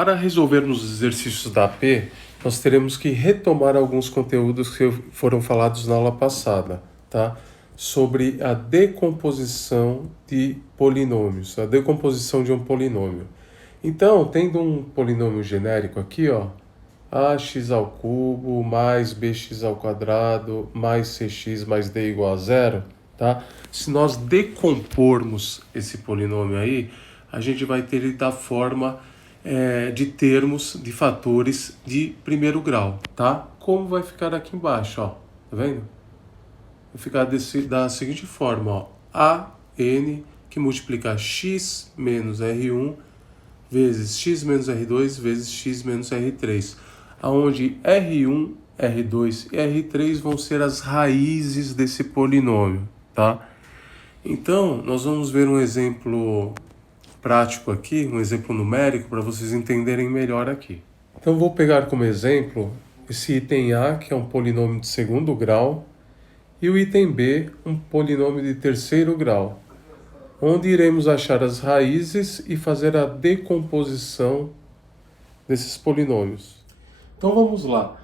Para resolvermos os exercícios da AP, nós teremos que retomar alguns conteúdos que foram falados na aula passada, tá? Sobre a decomposição de polinômios, a decomposição de um polinômio. Então, tendo um polinômio genérico aqui, ó, ax ao cubo mais bx ao quadrado mais cx mais d igual a zero, tá? Se nós decompormos esse polinômio aí, a gente vai ter ele da forma de termos, de fatores de primeiro grau, tá? Como vai ficar aqui embaixo, ó, tá vendo? Vai ficar da seguinte forma, ó, AN que multiplica x menos R1 vezes x menos R2 vezes x menos R3, onde R1, R2 e R3 vão ser as raízes desse polinômio, tá? Então, nós vamos ver um exemplo prático aqui, um exemplo numérico, para vocês entenderem melhor aqui. Então, vou pegar como exemplo esse item A, que é um polinômio de segundo grau, e o item B, um polinômio de terceiro grau, onde iremos achar as raízes e fazer a decomposição desses polinômios. Então vamos lá.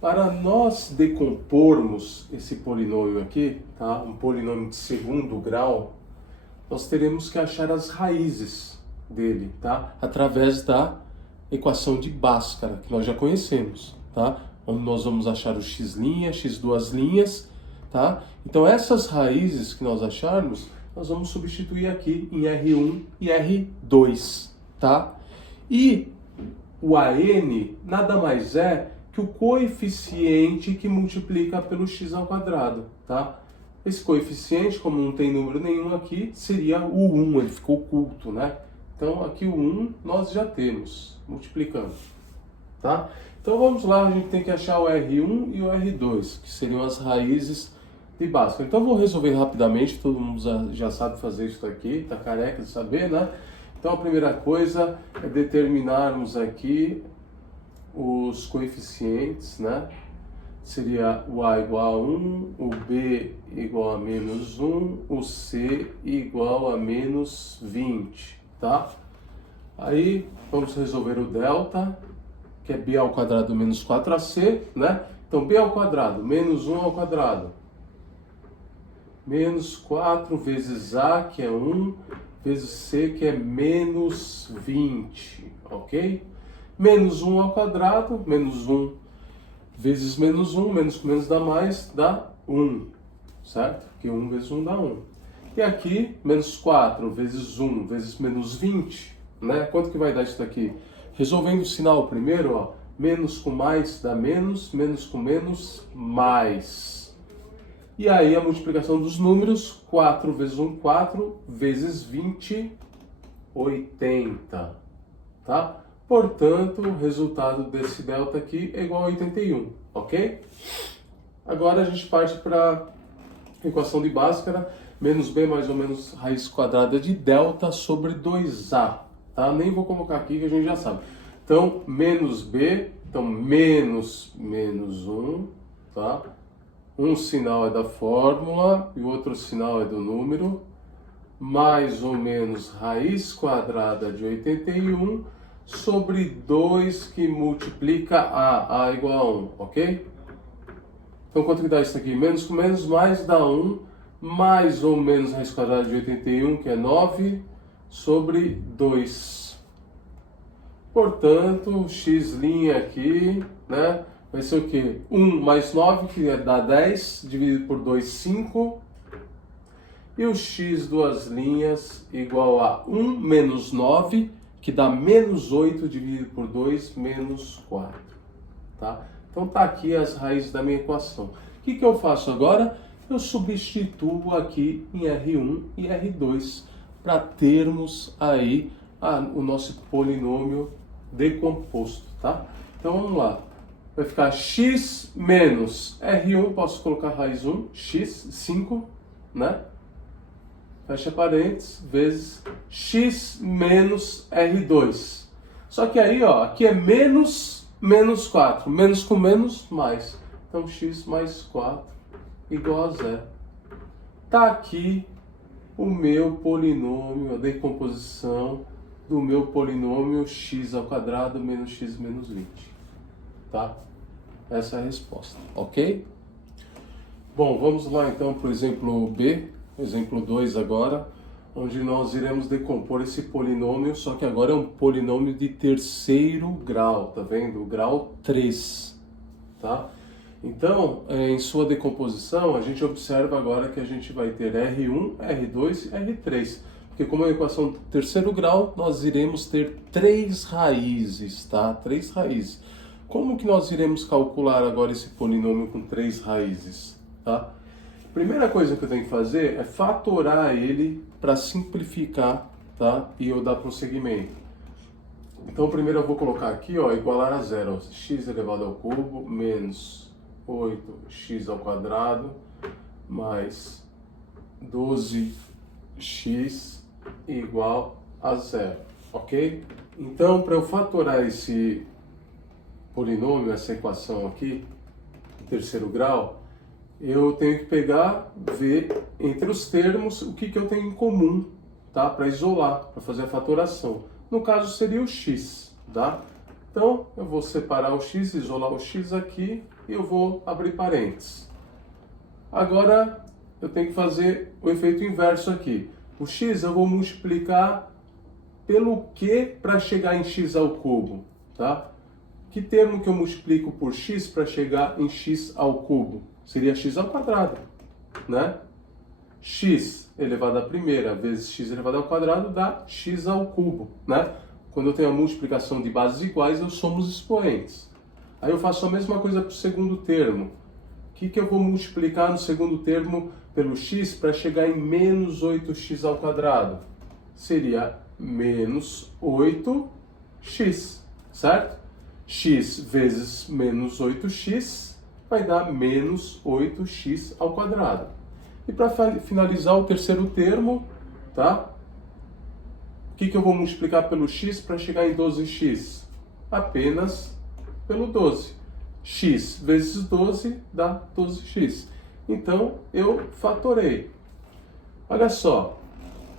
Para nós decompormos esse polinômio aqui, tá? Um polinômio de segundo grau, nós teremos que achar as raízes dele, tá? Através da equação de Bhaskara, que nós já conhecemos, tá? Onde nós vamos achar o x', x duas linhas, tá? Então essas raízes que nós acharmos, nós vamos substituir aqui em R1 e R2, tá? E o AN nada mais é que o coeficiente que multiplica pelo x ao quadrado, tá? Esse coeficiente, como não tem número nenhum aqui, seria o 1, ele ficou oculto, né? Então aqui o 1 nós já temos, multiplicando, tá? Então vamos lá, a gente tem que achar o R1 e o R2, que seriam as raízes de Bhaskara. Então vou resolver rapidamente, todo mundo já sabe fazer isso aqui, tá careca de saber, né? Então a primeira coisa é determinarmos aqui os coeficientes, né? Seria o A igual a 1, o B igual a menos 1, o C igual a menos 20, tá? Aí vamos resolver o delta, que é B ao quadrado menos 4AC, né? Então B ao quadrado menos 1 ao quadrado, menos 4 vezes A, que é 1, vezes C, que é menos 20, ok? Menos 1 ao quadrado, menos 1 vezes menos 1, menos com menos dá mais, dá 1, certo? Porque 1 vezes 1 dá 1. E aqui, menos 4 vezes 1 vezes menos 20, né? Quanto que vai dar isso daqui? Resolvendo o sinal primeiro, ó, menos com mais dá menos com menos, mais. E aí a multiplicação dos números, 4 vezes 1, 4, vezes 20, 80, tá? Portanto, o resultado desse delta aqui é igual a 81, ok? Agora a gente parte para a equação de Bhaskara, menos b mais ou menos raiz quadrada de delta sobre 2a, tá? Nem vou colocar aqui que a gente já sabe. Então, menos b, então menos 1, tá? Um sinal é da fórmula e o outro sinal é do número, mais ou menos raiz quadrada de 81 sobre 2 que multiplica A igual a 1, ok? Então quanto que dá isso aqui? Menos com menos, mais dá 1, mais ou menos raiz quadrada de 81, que é 9, sobre 2. Portanto, x' aqui, né? Vai ser o quê? 1 mais 9, que dá 10, dividido por 2, 5. E o x duas linhas igual a 1 menos 9, que dá menos 8, dividido por 2, menos 4. Tá? Então tá aqui as raízes da minha equação. O que eu faço agora? Eu substituo aqui em R1 e R2 para termos aí o nosso polinômio decomposto, tá? Então vamos lá. Vai ficar x menos R1, posso colocar raiz 1, x, 5, né? Fecha parênteses, vezes x menos R2. Só que aí, ó, aqui é menos 4. Menos com menos, mais. Então, x mais 4 igual a zero. Tá aqui o meu polinômio, a decomposição do meu polinômio x ao quadrado menos x menos 20. Tá? Essa é a resposta, ok? Bom, vamos lá então para o exemplo B, exemplo 2 agora, onde nós iremos decompor esse polinômio, só que agora é um polinômio de terceiro grau, tá vendo? Grau 3, tá? Então, em sua decomposição, a gente observa agora que a gente vai ter R1, R2 e R3. Porque como é uma equação de terceiro grau, nós iremos ter três raízes, tá? Três raízes. Como que nós iremos calcular agora esse polinômio com três raízes, tá? Primeira coisa que eu tenho que fazer é fatorar ele para simplificar, tá? E eu dar prosseguimento. Então, primeiro eu vou colocar aqui, ó, igualar a zero, ó, x elevado ao cubo menos 8x ao quadrado mais 12x igual a zero, ok? Então, para eu fatorar esse polinômio, essa equação aqui, em terceiro grau, eu tenho que pegar, ver entre os termos o que eu tenho em comum, tá? Para isolar, para fazer a fatoração. No caso, seria o x, tá? Então, eu vou separar o x, isolar o x aqui e eu vou abrir parênteses. Agora, eu tenho que fazer o efeito inverso aqui. O x eu vou multiplicar pelo q para chegar em x ao cubo, tá? Que termo que eu multiplico por x para chegar em x ao cubo? Seria x ao quadrado, né? X elevado à primeira vezes x elevado ao quadrado dá x ao cubo, né? Quando eu tenho a multiplicação de bases iguais, eu somo os expoentes. Aí eu faço a mesma coisa para o segundo termo. O que eu vou multiplicar no segundo termo pelo x para chegar em menos 8x ao quadrado? Seria menos 8x, certo? X vezes menos 8x vai dar menos 8x ao quadrado. E para finalizar o terceiro termo, tá? O que eu vou multiplicar pelo x para chegar em 12x? Apenas pelo 12. X vezes 12 dá 12x. Então, eu fatorei. Olha só.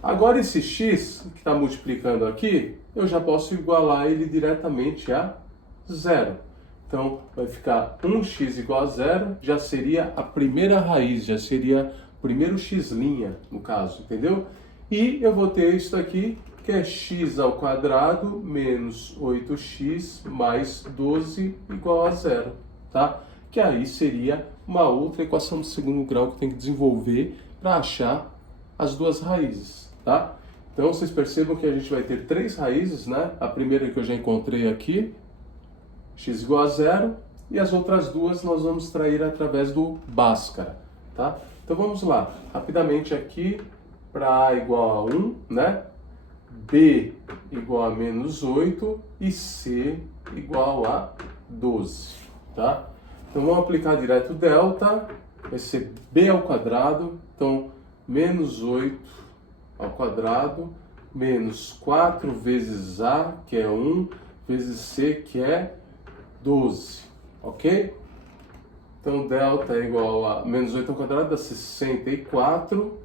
Agora esse x, que está multiplicando aqui, eu já posso igualar ele diretamente a zero. Então, vai ficar 1x igual a zero, já seria a primeira raiz, já seria o primeiro x', no caso, entendeu? E eu vou ter isso aqui, que é x ao quadrado menos 8x mais 12 igual a zero, tá? Que aí seria uma outra equação de segundo grau que eu tenho que desenvolver para achar as duas raízes, tá? Então, vocês percebam que a gente vai ter três raízes, né? A primeira que eu já encontrei aqui, x igual a zero, e as outras duas nós vamos extrair através do Bhaskara, tá? Então vamos lá, rapidamente aqui, para A igual a 1, né? B igual a menos 8 e C igual a 12, tá? Então vamos aplicar direto delta, vai ser B ao quadrado, então menos 8 ao quadrado, menos 4 vezes A, que é 1, vezes C, que é 12, ok? Então, delta é igual a menos 8 ao quadrado dá 64,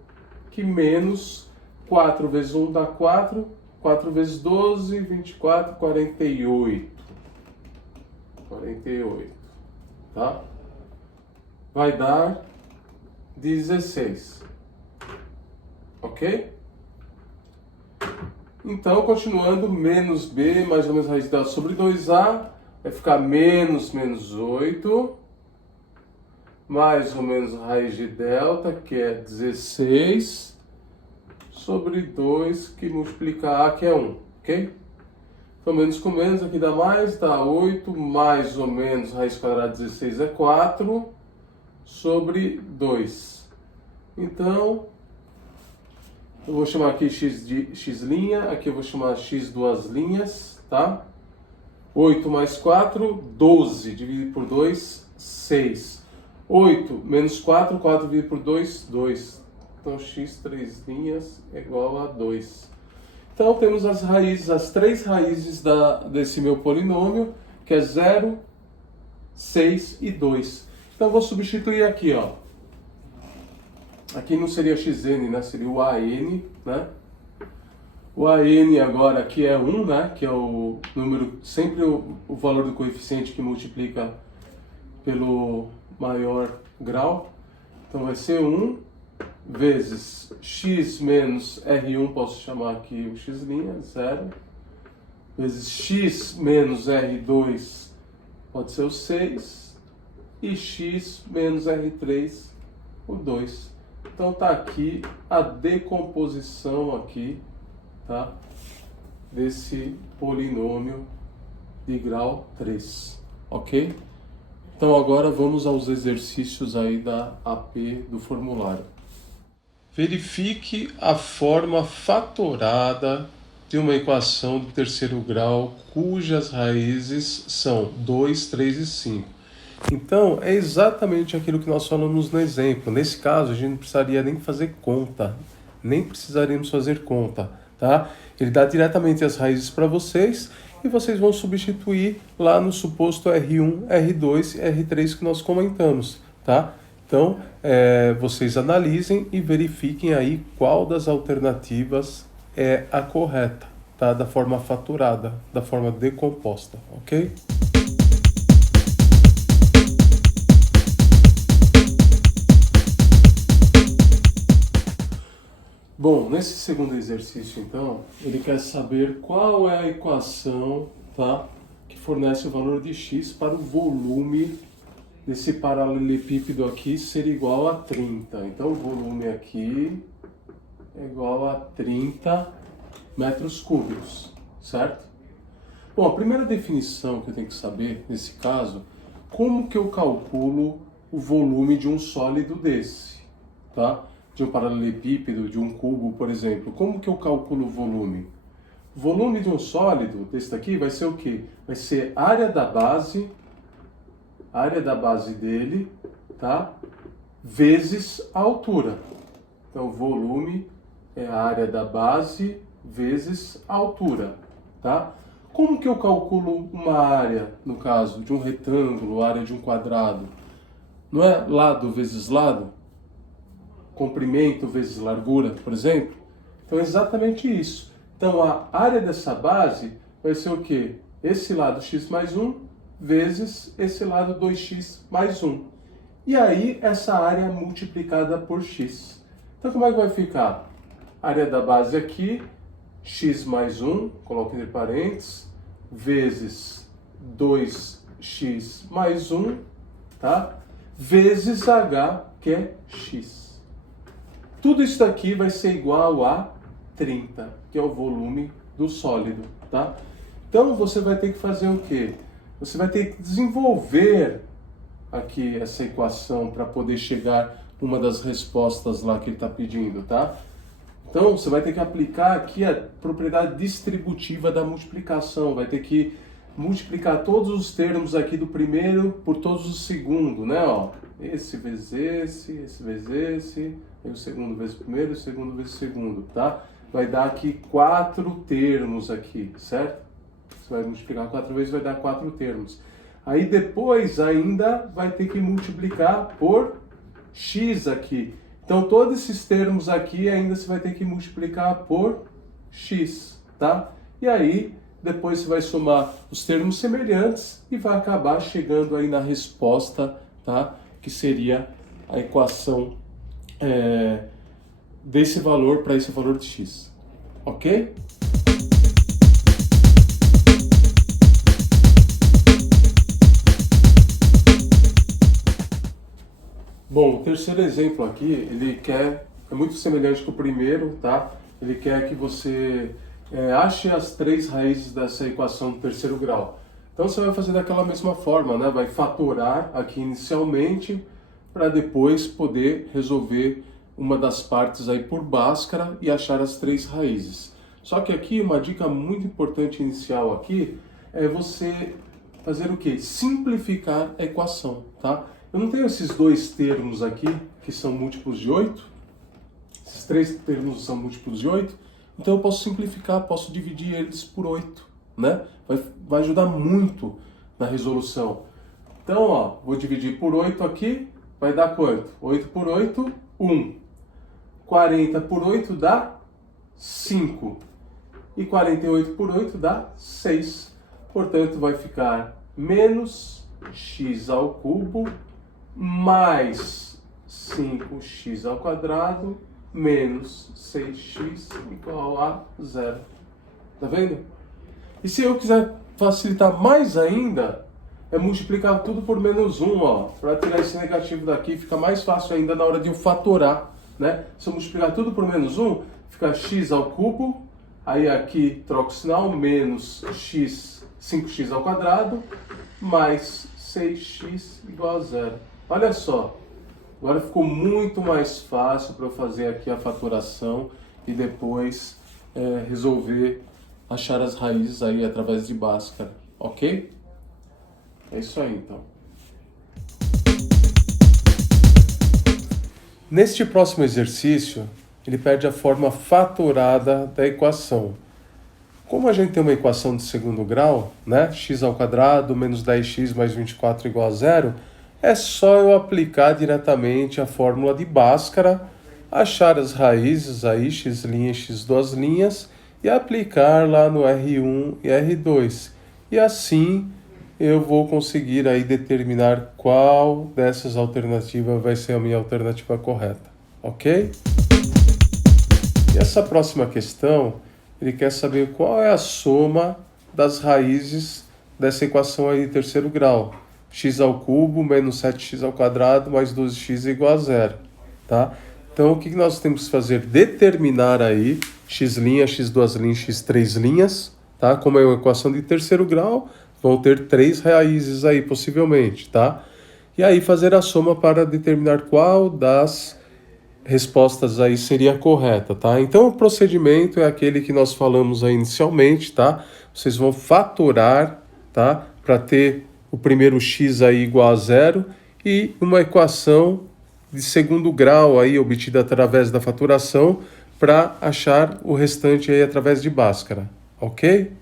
que menos 4 vezes 1 dá 4, 4 vezes 12, 24, 48. 48, tá? Vai dar 16, ok? Então, continuando, menos b, mais ou menos raiz de delta sobre 2a, vai ficar menos 8, mais ou menos raiz de delta, que é 16, sobre 2, que multiplica a, que é 1, ok? Então, menos com menos, aqui dá mais, dá 8, mais ou menos raiz quadrada de 16 é 4, sobre 2. Então, eu vou chamar aqui x de x', aqui eu vou chamar x duas linhas, tá? 8 mais 4, 12, dividido por 2, 6. 8 menos 4, 4 dividido por 2, 2. Então, x três linhas é igual a 2. Então, temos as raízes, as três raízes desse meu polinômio, que é 0, 6 e 2. Então, eu vou substituir aqui, ó. Aqui não seria xn, né? Seria o an, né? O AN agora aqui é 1, né? Que é o número, sempre o valor do coeficiente que multiplica pelo maior grau. Então vai ser 1 vezes x menos R1, posso chamar aqui o x', 0, vezes x menos R2, pode ser o 6, e x menos R3, o 2. Então tá aqui a decomposição aqui, tá? Desse polinômio de grau 3, ok? Então agora vamos aos exercícios aí da AP do formulário. Verifique a forma fatorada de uma equação do terceiro grau cujas raízes são 2, 3 e 5. Então, é exatamente aquilo que nós falamos no exemplo. Nesse caso, a gente não precisaria nem fazer conta, nem precisaríamos fazer conta, tá? Ele dá diretamente as raízes para vocês e vocês vão substituir lá no suposto R1, R2 e R3 que nós comentamos, tá? Então, vocês analisem e verifiquem aí qual das alternativas é a correta, tá? Da forma fatorada, da forma decomposta, ok? Bom, nesse segundo exercício, então, ele quer saber qual é a equação, tá, que fornece o valor de x para o volume desse paralelepípedo aqui ser igual a 30. Então, o volume aqui é igual a 30 metros cúbicos, certo? Bom, a primeira definição que eu tenho que saber, nesse caso, como que eu calculo o volume de um sólido desse, tá? De um paralelepípedo, de um cubo, por exemplo. Como que eu calculo o volume? O volume de um sólido, desse daqui, vai ser o quê? Vai ser a área da base dele, tá? Vezes a altura. Então, volume é a área da base vezes a altura, tá? Como que eu calculo uma área, no caso, de um retângulo, área de um quadrado? Não é lado vezes lado? Comprimento vezes largura, por exemplo? Então é exatamente isso. Então a área dessa base vai ser o quê? Esse lado x mais 1 vezes esse lado 2x mais 1. E aí essa área multiplicada por x. Então como é que vai ficar? Área da base aqui, x mais 1, coloco entre parênteses, vezes 2x mais 1, tá? Vezes h, que é x. Tudo isso daqui vai ser igual a 30, que é o volume do sólido, tá? Então você vai ter que fazer o quê? Você vai ter que desenvolver aqui essa equação para poder chegar uma das respostas lá que ele está pedindo, tá? Então você vai ter que aplicar aqui a propriedade distributiva da multiplicação, vai ter que multiplicar todos os termos aqui do primeiro por todos os segundos, né? Ó, esse vezes esse vezes esse, e o segundo vezes o primeiro, o segundo vezes o segundo, tá? Vai dar aqui 4 termos aqui, certo? Você vai multiplicar 4 vezes, vai dar 4 termos. Aí depois ainda vai ter que multiplicar por x aqui. Então todos esses termos aqui ainda você vai ter que multiplicar por x, tá? E aí depois você vai somar os termos semelhantes e vai acabar chegando aí na resposta, tá? Que seria a equação desse valor para esse valor de x, ok? Bom, o terceiro exemplo aqui, ele é muito semelhante com o primeiro, tá? Ele quer que você ache as 3 raízes dessa equação do terceiro grau. Então você vai fazer daquela mesma forma, né? Vai fatorar aqui inicialmente para depois poder resolver uma das partes aí por Bhaskara e achar as 3 raízes. Só que aqui uma dica muito importante inicial aqui é você fazer o quê? Simplificar a equação, tá? Eu não tenho esses 2 termos aqui que são múltiplos de 8. Esses 3 termos são múltiplos de 8. Então eu posso simplificar, posso dividir eles por 8, né? Vai ajudar muito na resolução. Então, ó, vou dividir por 8 aqui, vai dar quanto? 8 por 8, 1. 40 por 8 dá 5. e 48 por 8 dá 6. Portanto, vai ficar menos x ao cubo mais 5x ao quadrado menos 6x igual a 0. Tá vendo? E se eu quiser facilitar mais ainda, é multiplicar tudo por menos 1, ó. Para tirar esse negativo daqui, fica mais fácil ainda na hora de eu fatorar, né? Se eu multiplicar tudo por menos 1, fica x ao cubo, aí aqui troco o sinal, menos x, 5x ao quadrado, mais 6x igual a 0. Olha só, agora ficou muito mais fácil para eu fazer aqui a fatoração e depois resolver achar as raízes aí através de Bhaskara, ok? É isso aí, então. Neste próximo exercício, ele pede a forma fatorada da equação. Como a gente tem uma equação de segundo grau, né? X ao quadrado menos 10x mais 24 igual a 0, é só eu aplicar diretamente a fórmula de Bhaskara, achar as raízes aí, x' e x2', e aplicar lá no R1 e R2. E assim eu vou conseguir aí determinar qual dessas alternativas vai ser a minha alternativa correta, ok? E essa próxima questão, ele quer saber qual é a soma das raízes dessa equação aí de terceiro grau. X ao cubo menos 7x ao quadrado mais 12x igual a 0, tá? Então, o que nós temos que fazer? Determinar aí x', x2', x3', tá? Como é uma equação de terceiro grau, vão ter 3 raízes aí, possivelmente, tá? E aí fazer a soma para determinar qual das respostas aí seria correta, tá? Então, o procedimento é aquele que nós falamos aí inicialmente, tá? Vocês vão fatorar, tá? Para ter o primeiro x aí igual a 0 e uma equação de segundo grau aí obtida através da faturação para achar o restante aí através de Bhaskara, ok?